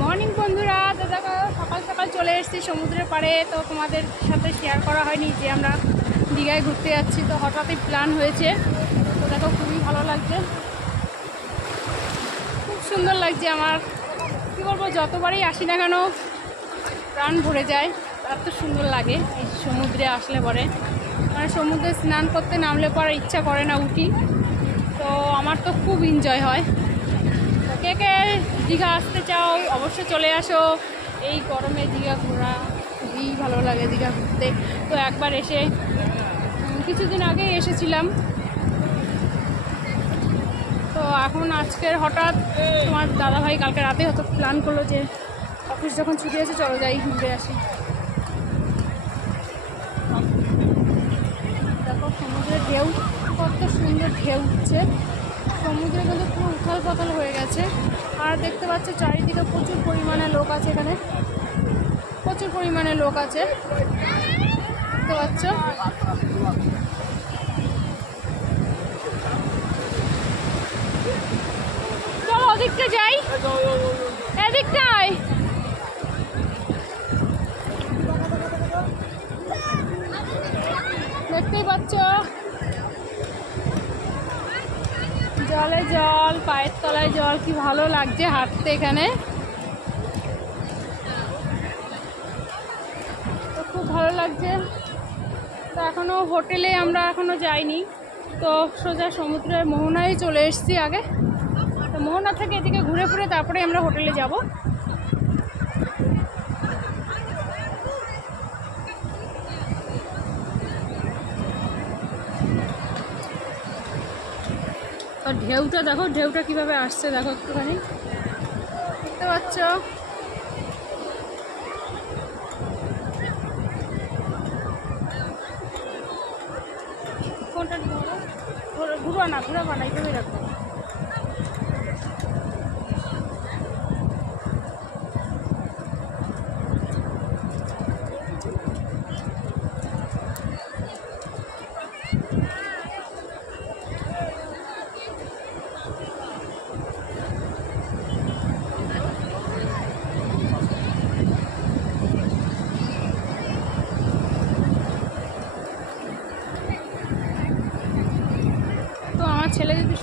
Morning বন্ধুরা, তো দেখো সকাল সকাল চলে এসেছি সমুদ্রের পাড়ে। তো তোমাদের সাথে শেয়ার করা হয়নি যে আমরা দীঘায় ঘুরতে যাচ্ছি, তো হঠাৎই প্ল্যান হয়েছে। তো দেখো খুবই ভালো লাগছে, খুব সুন্দর লাগছে। আমার কী বলবো, যতবারই আসি না কেন প্রাণ ভরে যায়, এত সুন্দর লাগে এই সমুদ্রে আসলে পরে। মানে সমুদ্রে স্নান করতে নামলে পরে ইচ্ছা করে না উঠি। তো আমার তো খুব এনজয় হয়। কে কে দীঘা আসতে চাও অবশ্যই চলে আসো। এই গরমে দীঘা ঘোরা খুবই ভালো লাগে, দীঘা ঘুরতে। তো একবার এসে কিছুদিন আগেই এসেছিলাম, তো এখন আজকের হঠাৎ তোমার দাদাভাই কালকে রাতে হয়তো প্ল্যান করলো যে অফিস যখন ছুটি আছে চলো যাই ঘুরে আসি। দেখো সমুদ্রের ঢেউ, কত সুন্দর ঢেউ উঠছে। সমুদ্রে কিন্তু পুরো উথাল পাথাল হয়ে গেছে। আর দেখতে পাচ্ছ চারিদিকে প্রচুর পরিমাণে লোক আছে, এখানে প্রচুর পরিমাণে লোক আছে, দেখতে পাচ্ছ। চলো ওদিকটা যাই, এদিকটাই দেখতেই পাচ্ছ জলে জল, পায়ের তলায় জল, কি ভালো লাগছে হাঁটতে এখানে। তো খুব ভালো লাগছে। তো এখনও হোটেলে আমরা এখনও যাইনি, তো সোজা সমুদ্রের মোহনায় চলে এসেছি আগে। তো মোহনা থেকে এদিকে ঘুরে ফিরে তারপরে আমরা হোটেলে যাব। তো ঢেউটা দেখো, ঢেউটা কিভাবে আসছে দেখো একটুখানি, দেখতে পাচ্ছ। কোনটা ঘুরবা না, ঘুরাবা না, এইভাবেই রাখবো। ছেলে যদি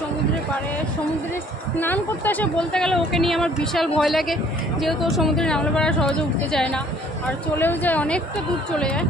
সমুদ্রে স্নান করতে আসে, বলতে গেলে ওকে নিয়ে আমার বিশাল ভয় লাগে, যেহেতু ও সমুদ্রে নামলে পারা সহজে উঠতে চায় না, আর চলেও যায়, অনেকটা দূর চলে যায়।